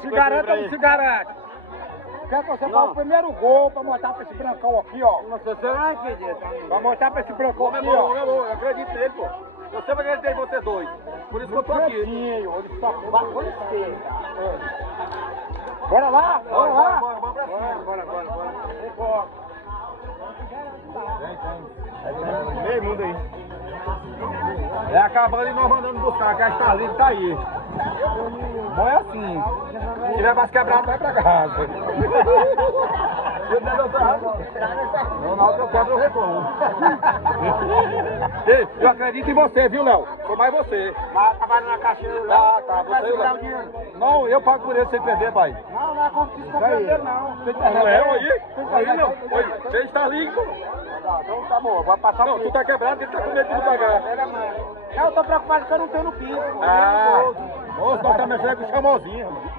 Se garante ou não se garante? Quer que você faça o primeiro gol pra mostrar pra esse brancão aqui, ó. Você será que Pra mostrar pra esse brancão aqui, ó. eu acredito nele, pô. Eu sempre acreditei em vocês dois. Por isso que eu tô aqui. Ele só bateu na esquerda. Bora lá, bora lá. Bora. Meio mundo aí. É acabando e nós mandando buscar, que a Starlink tá aí. Bom é assim. Se tiver mais quebrado, vai pra casa. Não, na hora que eu quebro, eu retorno. Ei, eu acredito em você, viu, Léo? Sou mais você. Mas trabalha na caixinha. Tá, você, Léo. Não, eu pago por ele sem perder, pai. Não é competição com perder, não. Léo, aí, Léo. Oi, você está limpo. Então tá bom, vai passar Não, tu tá quebrado, ele tá com medo de pagar. Eu tô preocupado que eu não tenho no piso. Moço, nós estamos mexendo com o chamozinho, mano.